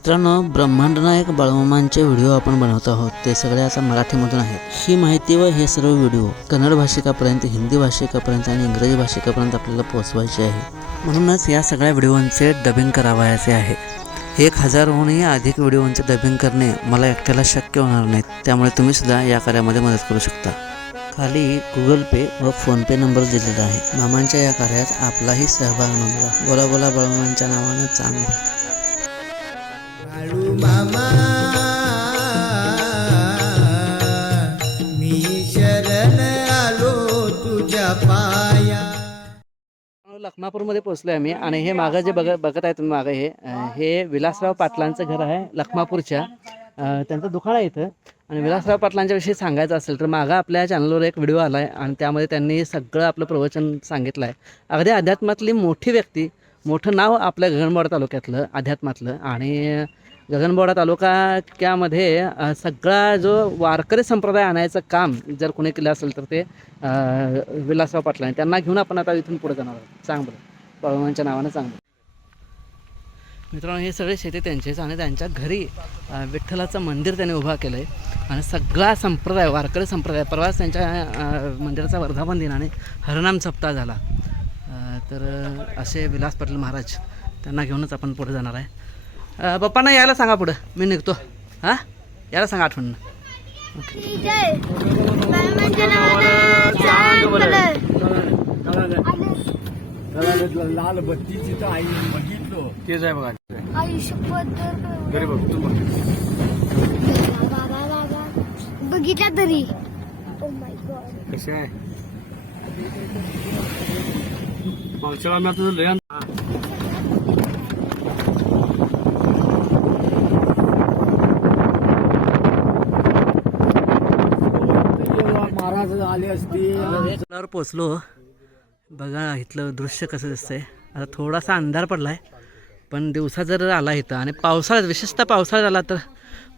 मित्रांनो, ब्रह्मांड नायक बाळूमामांचे व्हिडिओ आपण बनवत आहोत. ते सगळे आता मराठीमधून आहेत. ही माहिती व हे सर्व व्हिडिओ कन्नड भाषिकापर्यंत, हिंदी भाषिकापर्यंत आणि इंग्रजी भाषिकापर्यंत आपल्याला पोहोचवायचे आहे. म्हणूनच या सगळ्या व्हिडिओंचे डबिंग करावयाचे आहे. 1000हूनही अधिक व्हिडिओंचे डबिंग करणे मला एकट्याला शक्य होणार नाही. त्यामुळे तुम्ही सुद्धा या कार्यामध्ये मदत करू शकता. खाली गुगल पे व फोनपे नंबर दिलेला आहे. मामांच्या या कार्यात आपलाही सहभाग नोंदवा. बोला बोला बाळूमामांच्या नावानं चांगलं. बाळू मामा मी शरण आलो तुझ्या पाया. लखमापूरमध्ये पोहोचलो आहे आम्ही आणि हे मागं जे बघत आहे तुम्ही मागं हे विलासराव पाटलांचं घर आहे लखमापूरच्या. त्यांचं दुकान आहे इथं. आणि विलासराव पाटलांच्या विषयी सांगायचं असेल तर मागं आपल्या चॅनलवर एक व्हिडिओ आला आहे आणि त्यामध्ये त्यांनी सगळं आपलं प्रवचन सांगितलं आहे. अगदी अध्यात्मातली मोठी व्यक्ती, मोठं नाव आपल्या गगनबावडा तालुक्यातलं अध्यात्मातलं. आणि गगनबावडा तालुक्यामध्ये सगळा जो वारकरी संप्रदाय आणायचं काम जर कोणी केलं असेल तर ते विलासराव पाटलांनी. त्यांना घेऊन आपण आता इथून पुढे जाणार आहोत. सांग बरं, बाळूमामांच्या नावानं सांग. मित्रांनो, हे सगळे शेती त्यांचेच आणि त्यांच्या घरी विठ्ठलाचं मंदिर त्यांनी उभा केलं आहे. आणि सगळा संप्रदाय, वारकरी संप्रदाय, परवाच त्यांच्या मंदिराचा वर्धापन दिन आणि हरनाम सप्ताह झाला. तर असे विलास पाटील महाराज, त्यांना घेऊनच आपण पुढे जाणार आहे. पप्पांना यायला सांगा पुढं, मी निघतो. हां, यायला सांगा आठवण. लाल बत्तीची तर आई बघितलो तेच आहे बघा. बघितल्या तरी कसे आहे मागच्या आम्ही आता लय महाराज आले असते. पोचलो. बघा इथलं दृश्य कसं दिसतंय. आता थोडासा अंधार पडला आहे, पण दिवसा जर आला इथं आणि पावसाळ्यात, विशेषतः पावसाळ्यात आला तर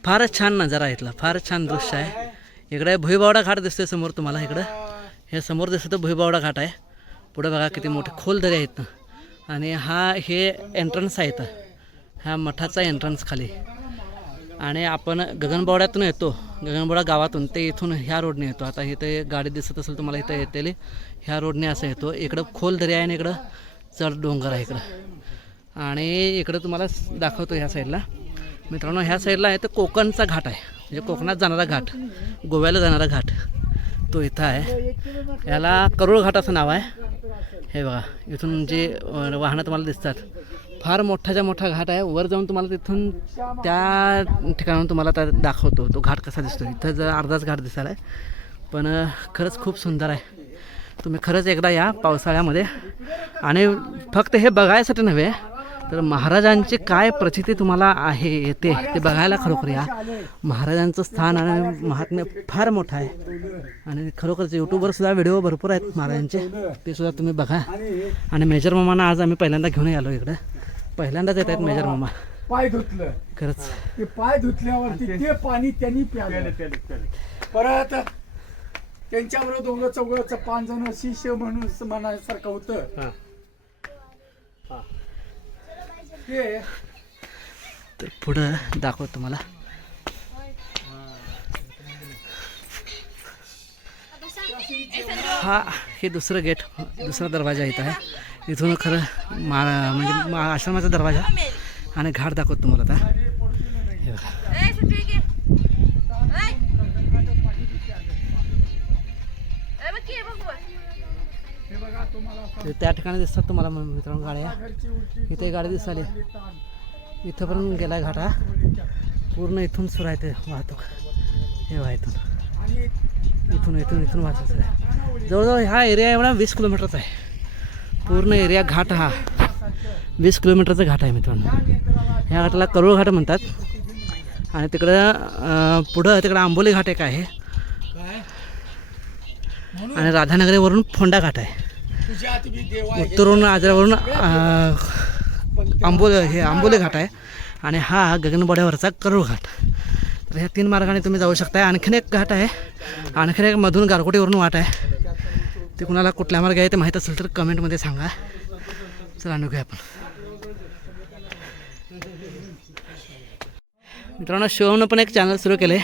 फारच छान नजारा इथला, फारच छान दृश्य आहे. इकडे भुईबावडा घाट दिसतोय समोर तुम्हाला. इकडं हे समोर दिसतं भुईबावडा घाट आहे. पुढे बघा किती मोठे खोल दरी आहेत. आणि हे एंट्रन्स आहे इथं, ह्या मठाचा एंट्रन्स खाली. आणि आपण गगनबावड्यातून येतो, गगनबावडा गावातून, ते इथून ह्या रोडने येतो. आता इथे गाडी दिसत असेल तुम्हाला, इथं येते ह्या रोडने असं येतो. इकडं खोल दरी आहे आणि इकडं चढ डोंगर आहे इकडं. आणि इकडं तुम्हाला दाखवतो ह्या साईडला. मित्रांनो, ह्या साईडला आहे तर कोकणचा घाट आहे, म्हणजे कोकणात जाणारा घाट, गोव्याला जाणारा घाट, तो इथं आहे. याला करोळ घाट असं नाव आहे. हे बघा, इथून जे वाहनं तुम्हाला दिसतात, फार मोठाच्या मोठा घाट आहे. वर जाऊन तुम्हाला तिथून त्या ठिकाणाहून तुम्हाला आता दाखवतो तो घाट कसा दिसतो. इथं जर अर्धाच घाट दिसायला आहे, पण खरंच खूप सुंदर आहे. तुम्ही खरंच एकदा या पावसाळ्यामध्ये. आणि फक्त हे बघायसाठी नव्हे तर महाराजांची काय प्रचिती तुम्हाला आहे येते ते बघायला खरोखर या. महाराजांचं स्थान आणि महात्म्य फार मोठं आहे. आणि खरोखरच यूट्यूबवर सुद्धा व्हिडिओ भरपूर आहेत महाराजांचे, ते सुद्धा तुम्ही बघा. आणि मेजर मामांना आज आम्ही पहिल्यांदा घेऊन आलो इकडं. पहिल्यांदाच येत आहेत मेजर मामा. पाय धुतलं खरंच, ते पाय धुतल्यावरती ते पाणी त्यांनी प्यायलं. परत त्यांच्याबरोबर दोघं चौघं 5 जण शिष्य म्हणून म्हणायसारखं होतं. ते तर पुढं दाखवतो तुम्हाला. हे दुसरं गेट, दुसरा दरवाजा इथं आहे. इथून खरं म्हणजे आश्रमाचा दरवाजा. आणि घाट दाखवतो तुम्हाला आता. हे बघा, त्या ठिकाणी दिसतात तुम्हाला मित्रांनो गाड्या. इथे गाडी दिसाली, इथंपर्यंत गेला घाट हा. पूर्ण इथून सुरू आहे ते वाहतूक. हे बघा, इथून वाहतूक सुरू आहे. जवळजवळ हा एरिया एवढा 20 किलोमीटरचा आहे. पूर्ण एरिया घाट हा 20 किलोमीटरचा घाट आहे मित्रांनो. ह्या घाटाला करोळ घाट म्हणतात. आणि तिकडं पुढं तिकडं आंबोली घाट एक आहे. आणि राधानगरीवरून फोंडा घाट आहे. उत्तरून आजरावरून आंबोली घाट आहे. आणि हा गगनबावड्यावरचा करोळ घाट. तर ह्या 3 मार्गाने तुम्ही जाऊ शकता. आणखीन एक घाट आहे, आणखीन एक मधून गारगोटीवरून वाट आहे. ते कुणाला कुठल्या मार्ग आहे ते माहीत असेल तर कमेंटमध्ये सांगा. चला निघूया आपण. मित्रांनो शिवमनं पण एक चॅनल सुरू केलं आहे,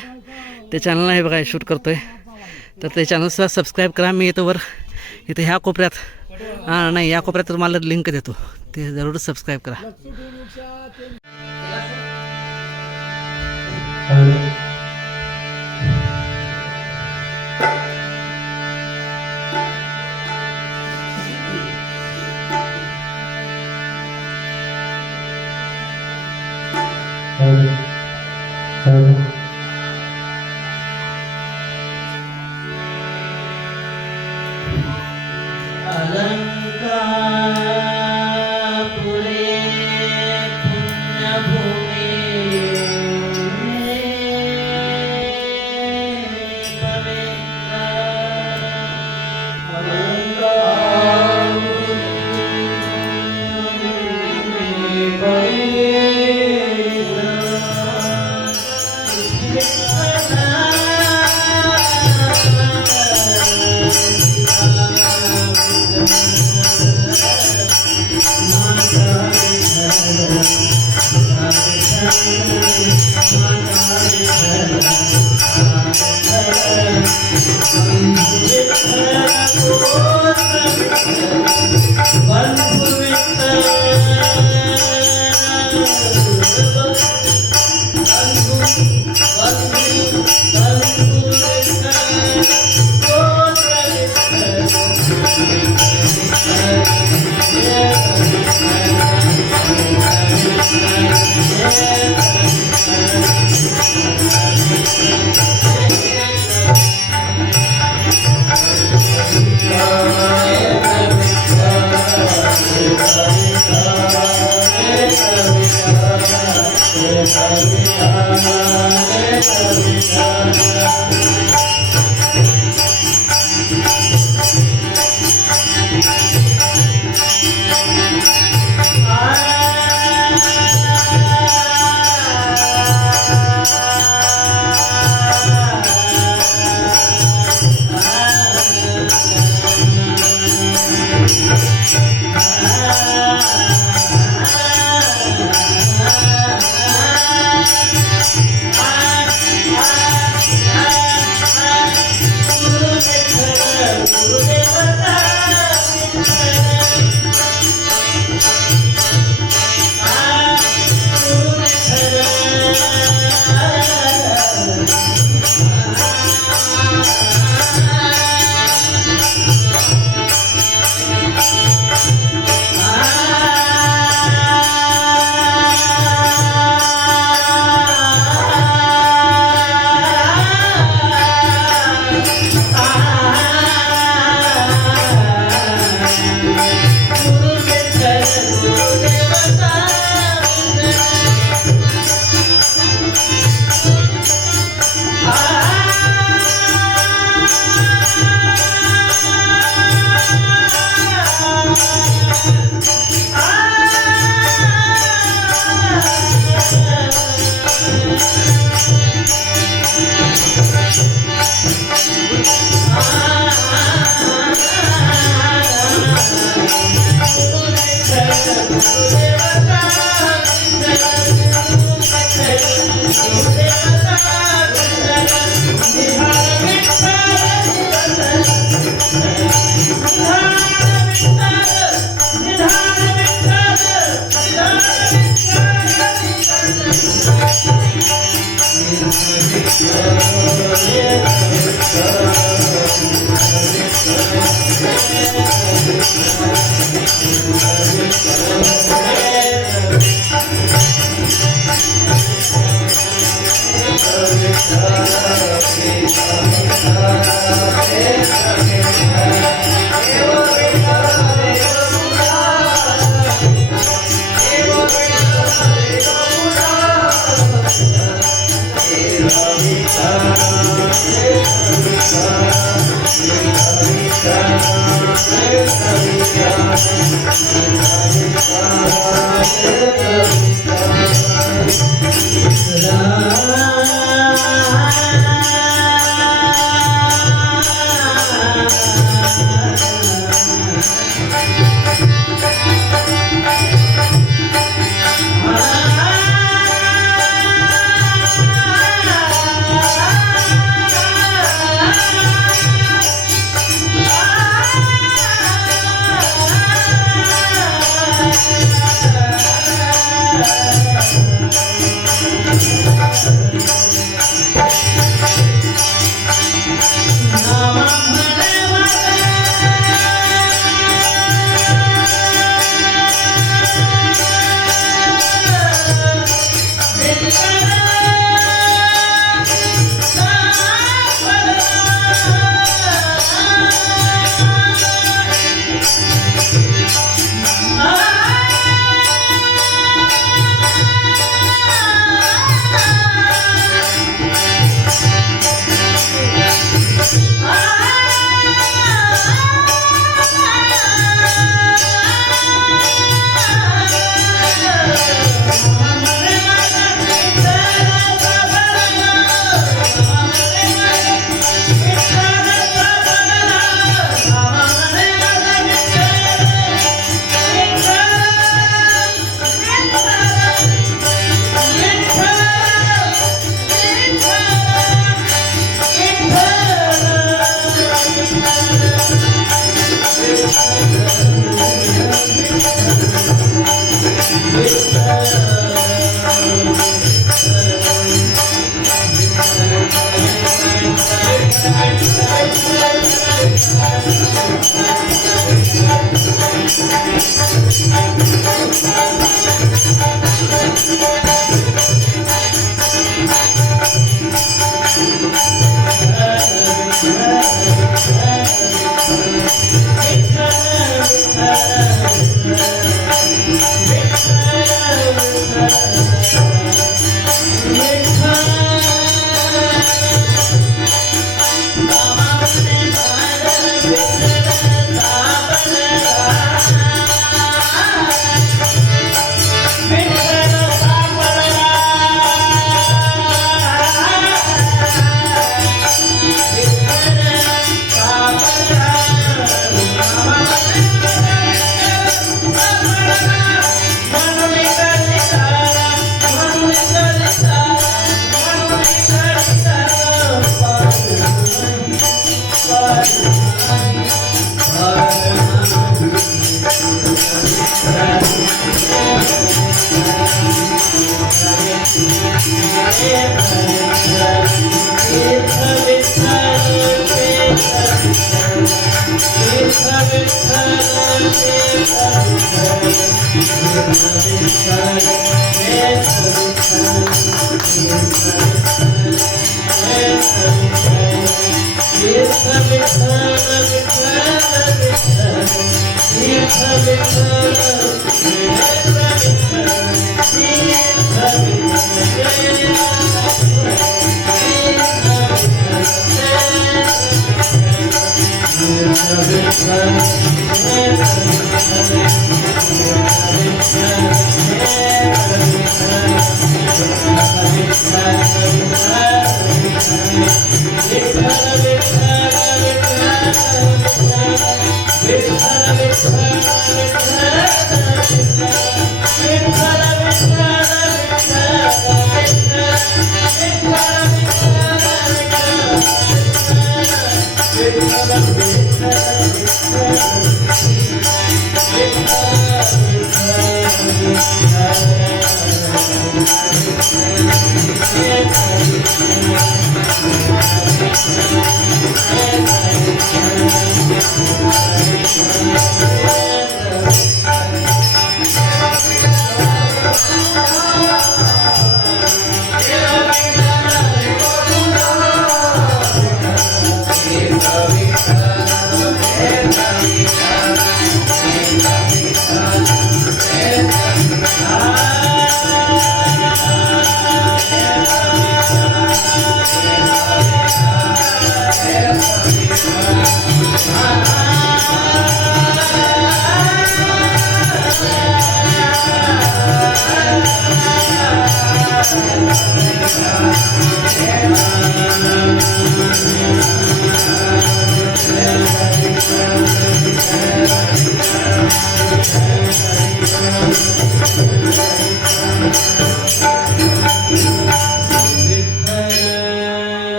ते चॅनलला हे बघा शूट करतो आहे, तर ते चॅनलसुद्धा सबस्क्राईब करा. मी येतो वर इथं ह्या कोपऱ्यात नाही या कोपऱ्यात तुम्हाला लिंक देतो, ते जरूर सबस्क्राईब करा.